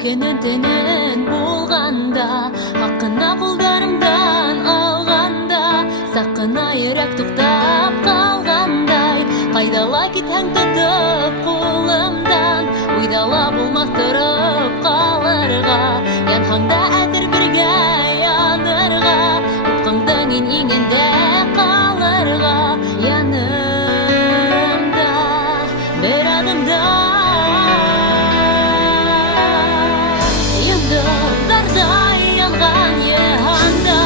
Көнін-түнін болғанда, хақына қолдарымдан алғанда, сақына йөрәк туктап қалғандай, қайдала кетһәң тотып қолымдан, уйдала булмас тұрып қалырға, янһаңда әзер бергә янырға, упкыңдың иңендә қалырға, янымда бер адымда. Йондыздардай янған йыһанда,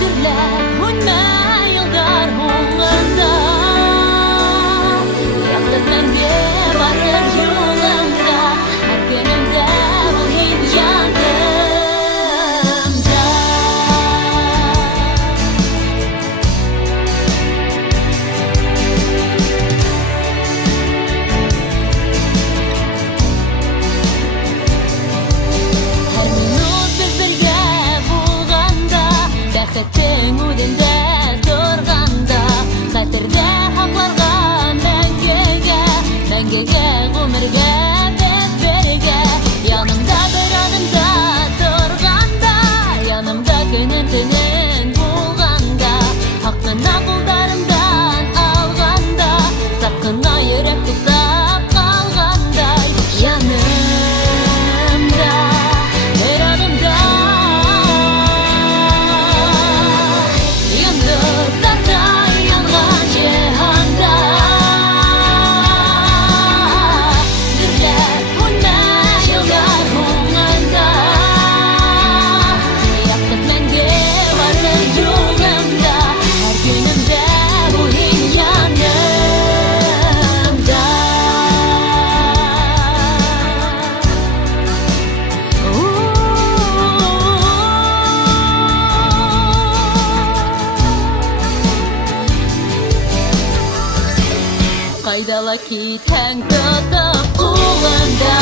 дөрләп һүнмәй йылдар һуңында, яктык мәңге барыр юлымда, һәр көнемдә ул һин янымда. Һәр минут без бергә булганда, бәхетең үдендә торганда, хәтердә һакларга мәңгегә, мәңгегә гомергә без бергә, янымда бер адымда торганда, янымда көнен-төнен булганда, хакына кулдарымдан алганда, сакына йөрәк туктап калгандай, янымда бер адымда. Йондыздардай янған йыһанда, дөрләп һүнмәй йылдар һуңында, яктык мәңге барыр юлымда, һәр көнемдә бу һин янымда. Кайдала китһәң тотып кулымда.